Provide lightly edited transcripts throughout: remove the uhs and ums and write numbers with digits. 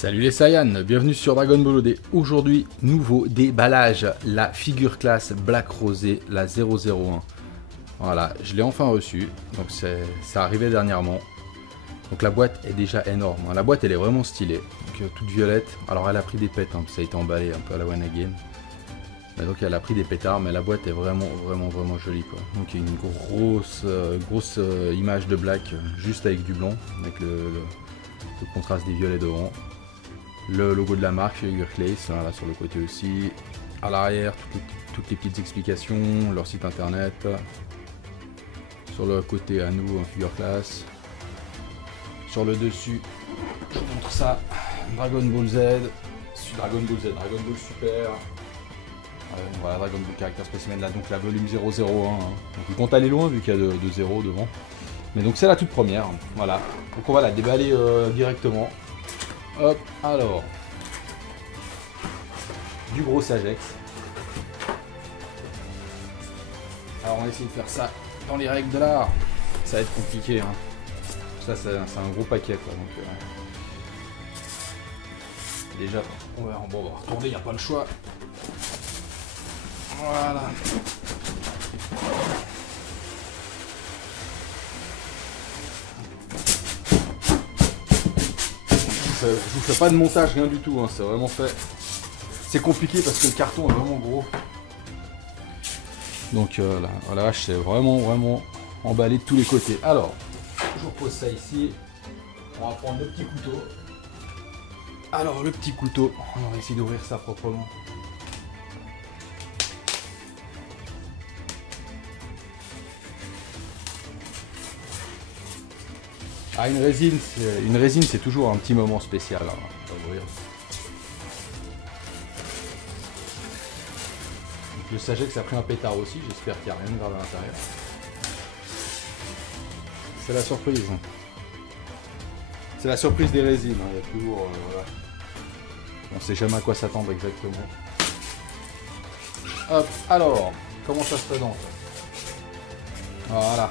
Salut les Saiyans, bienvenue sur Dragon Ball OD. Aujourd'hui, nouveau déballage, la figure classe Black Rosé, la 001. Voilà, je l'ai enfin reçue, donc ça arrivait dernièrement. Donc la boîte est déjà énorme, la boîte elle est vraiment stylée, donc, toute violette. Alors elle a pris des pètes, ça a été emballé un peu à la One Again. Mais donc elle a pris des pétards, mais la boîte est vraiment jolie quoi. Donc il y a une grosse image de black juste avec du blanc, avec le contraste des violets devant. Le logo de la marque, Figure Class, là sur le côté aussi. À l'arrière, toutes les petites explications, leur site internet. Sur le côté à nous, Figure Class. Sur le dessus, je vous montre ça. Dragon Ball Z, Dragon Ball Super. Voilà, Dragon Ball Character Specimen, là, donc la volume 001. Donc on compte aller loin vu qu'il y a de 0 devant. Mais donc c'est la toute première, voilà. Donc on va la déballer directement. Hop, alors. Du gros Sagex. Alors on va essayer de faire ça dans les règles de l'art. Ça va être compliqué, hein. Ça c'est un gros paquet quoi. Donc, déjà, on va retourner, il n'y a pas le choix. Voilà. Je vous fais pas de montage, rien du tout, hein, c'est vraiment fait. C'est compliqué parce que le carton est vraiment gros. Donc là, la vache, c'est vraiment emballé de tous les côtés. Alors, je repose ça ici. On va prendre le petit couteau. Alors, le petit couteau, on va essayer d'ouvrir ça proprement. Ah, une résine, c'est toujours un petit moment spécial hein, à ouvrir. Donc, le Sagex a pris un pétard aussi, j'espère qu'il n'y a rien de grave à l'intérieur. C'est la surprise. C'est la surprise des résines, hein. Il y a toujours... voilà. On ne sait jamais à quoi s'attendre exactement. Hop, alors, comment ça se présente? Voilà.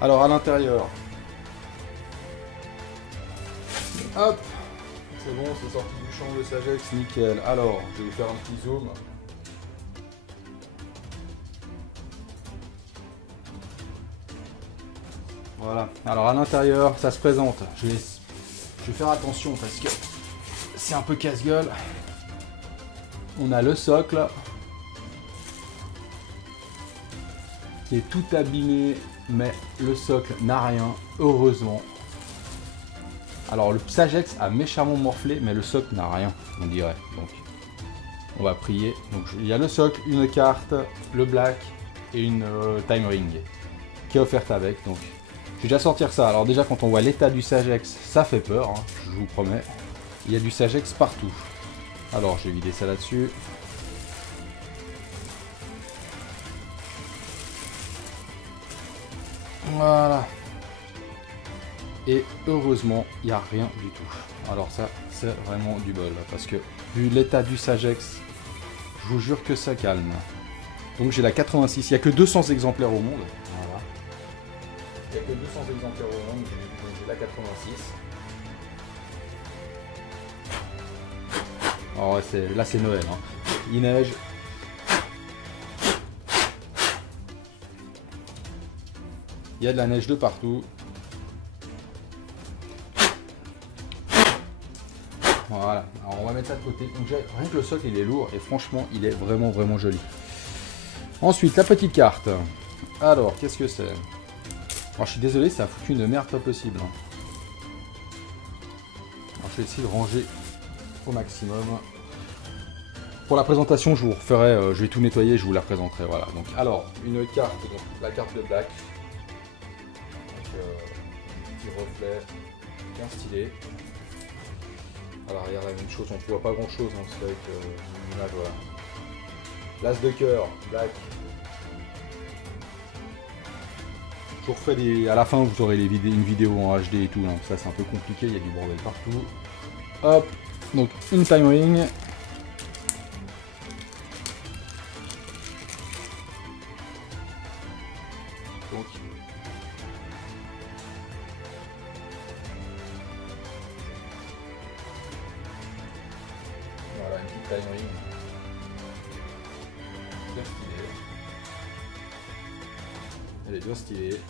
Alors, à l'intérieur... Hop, c'est bon, c'est sorti du champ le Sagex, nickel. Alors, je vais vous faire un petit zoom. Voilà, alors à l'intérieur, ça se présente. Je vais faire attention parce que c'est un peu casse-gueule. On a le socle qui est tout abîmé, mais le socle n'a rien, heureusement. Alors le Sagex a méchamment morflé, mais le socle n'a rien, on dirait. Donc on va prier. Donc il y a le socle, une carte, le black et une time ring qui est offerte avec. Donc je vais déjà sortir ça. Alors déjà quand on voit l'état du Sagex, ça fait peur, hein, je vous promets. Il y a du Sagex partout. Alors je vais vider ça là-dessus. Voilà. Et heureusement, il n'y a rien du tout. Alors ça, c'est vraiment du bol. Parce que, vu l'état du Sagex, je vous jure que ça calme. Donc j'ai la 86. Il n'y a que 200 exemplaires au monde. Voilà. Il n'y a que 200 exemplaires au monde. J'ai la 86. Alors là, c'est Noël. Hein. Il neige. Il y a de la neige de partout. Voilà, alors on va mettre ça de côté. Donc rien que le socle il est lourd et franchement il est vraiment joli. Ensuite la petite carte. Alors qu'est-ce que c'est? Alors je suis désolé, ça a foutu une merde pas possible. Alors je vais essayer de ranger au maximum. Pour la présentation je vous referai, je vais tout nettoyer, je vous la présenterai. Voilà. Donc alors une carte, donc la carte de black. Donc petit reflet bien stylé. À l'arrière la même chose, on ne voit pas grand chose, hein, c'est avec l'image, voilà. L'as de cœur, black. Je vous referai des... À la fin vous aurez une vidéo en HD et tout, hein. Ça c'est un peu compliqué, il y a du bordel partout. Hop, donc une time ring. Donc Time Ring. Bien stylée. Elle est bien stylée.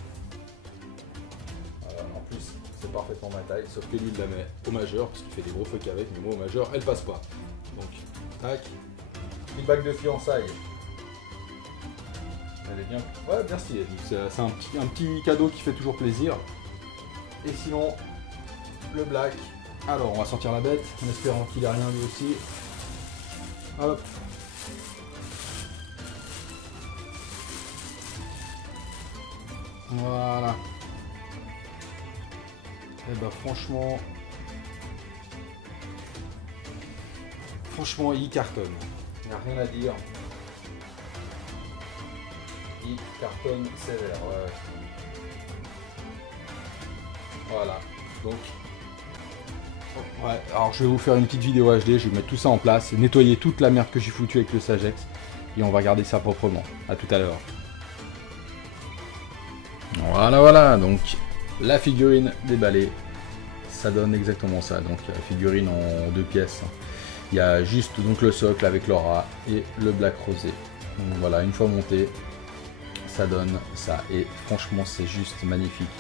En plus, c'est parfaitement ma taille, sauf que lui il la met au majeur parce qu'il fait des gros fuck avec, mais moi au majeur elle passe pas. Donc, tac. Une bague de fiançailles. Elle est bien, ouais, bien stylée. C'est un petit cadeau qui fait toujours plaisir. Et sinon, le black. Alors, on va sortir la bête en espérant qu'il a rien lui aussi. Hop. Voilà. Et bah franchement il cartonne. Il n'y a rien à dire. Il cartonne sévère. Ouais. Voilà. Donc. Ouais, alors je vais vous faire une petite vidéo HD, je vais mettre tout ça en place, nettoyer toute la merde que j'ai foutue avec le Sagex et on va garder ça proprement. A tout à l'heure. Voilà, donc la figurine déballée, ça donne exactement ça. Donc la figurine en 2 pièces. Il y a juste donc le socle avec l'aura et le black rosé. Donc voilà, une fois monté, ça donne ça et franchement c'est juste magnifique.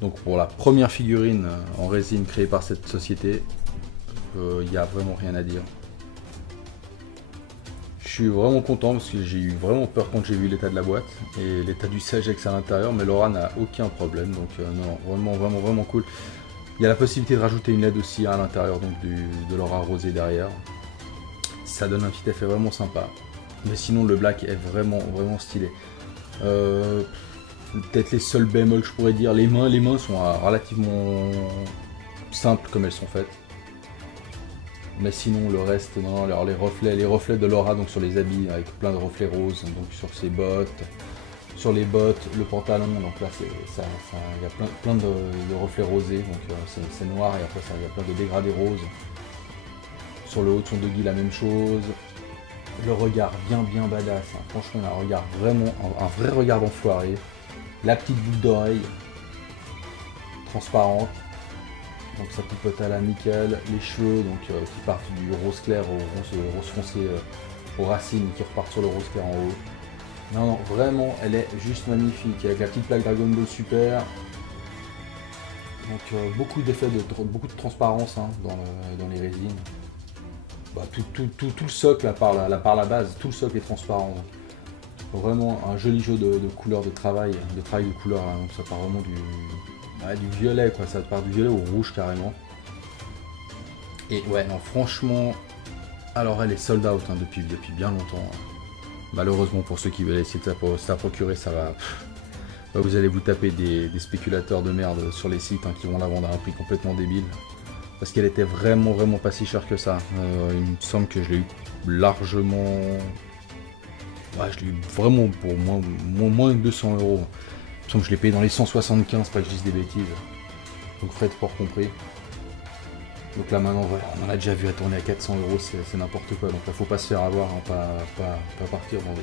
Donc pour la première figurine en résine créée par cette société, il n'y a vraiment rien à dire. Je suis vraiment content parce que j'ai eu vraiment peur quand j'ai vu l'état de la boîte et l'état du Sagex à l'intérieur, mais l'aura n'a aucun problème, donc non, vraiment cool. Il y a la possibilité de rajouter une LED aussi à l'intérieur donc de l'aura rosé derrière. Ça donne un petit effet vraiment sympa. Mais sinon le black est vraiment stylé. Peut-être les seuls bémols que je pourrais dire, les mains sont relativement simples comme elles sont faites. Mais sinon le reste, non, alors les reflets de l'aura donc sur les habits avec plein de reflets roses, donc sur ses bottes, sur les bottes, le pantalon, donc là il y a plein de reflets rosés, donc c'est noir et après ça il y a plein de dégradés roses. Sur le haut de son doggy la même chose. Le regard bien badass, hein. Franchement un regard vraiment, un vrai regard d'enfoiré. La petite boucle d'oreille transparente. Donc ça pipote à la nickel, les cheveux donc, qui partent du rose clair au rose foncé aux racines et qui repartent sur le rose clair en haut. Non, vraiment, elle est juste magnifique, avec la petite plaque Dragon Ball Super. Donc beaucoup d'effets, beaucoup de transparence hein, dans les résines. Bah, tout le socle, à part la base, tout le socle est transparent. Vraiment un joli jeu de couleurs de travail de couleurs, hein, donc ça part vraiment du violet quoi, ça part du violet au rouge carrément. Et ouais non franchement, alors elle est sold out hein, depuis bien longtemps. Hein. Malheureusement pour ceux qui veulent essayer de ça procurer, ça va. Vous allez vous taper des spéculateurs de merde sur les sites hein, qui vont la vendre à un prix complètement débile. Parce qu'elle était vraiment pas si chère que ça. Il me semble que je l'ai eu largement. Ouais, je l'ai eu vraiment pour moins de 200 €. Il me semble que je l'ai payé dans les 175, pas que je dise des bêtises. Donc frais de port compris. Donc là maintenant, voilà, on en a déjà vu à tourner à 400 €, c'est n'importe quoi. Donc là, faut pas se faire avoir, hein, pas partir dans les.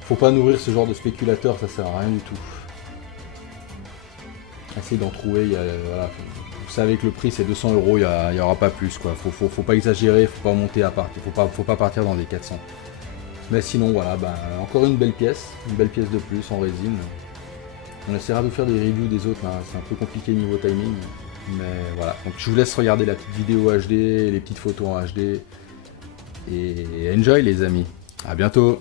Faut pas nourrir ce genre de spéculateurs, ça sert à rien du tout. Essayez d'en trouver, voilà. Vous savez que le prix c'est 200 €, il n'y aura pas plus quoi. Faut pas exagérer, faut pas monter à part, faut pas partir dans les 400. Mais sinon voilà, bah, encore une belle pièce de plus en résine. On essaiera de faire des reviews des autres, hein. C'est un peu compliqué niveau timing. Mais voilà, donc je vous laisse regarder la petite vidéo HD, les petites photos en HD. Et enjoy les amis, à bientôt.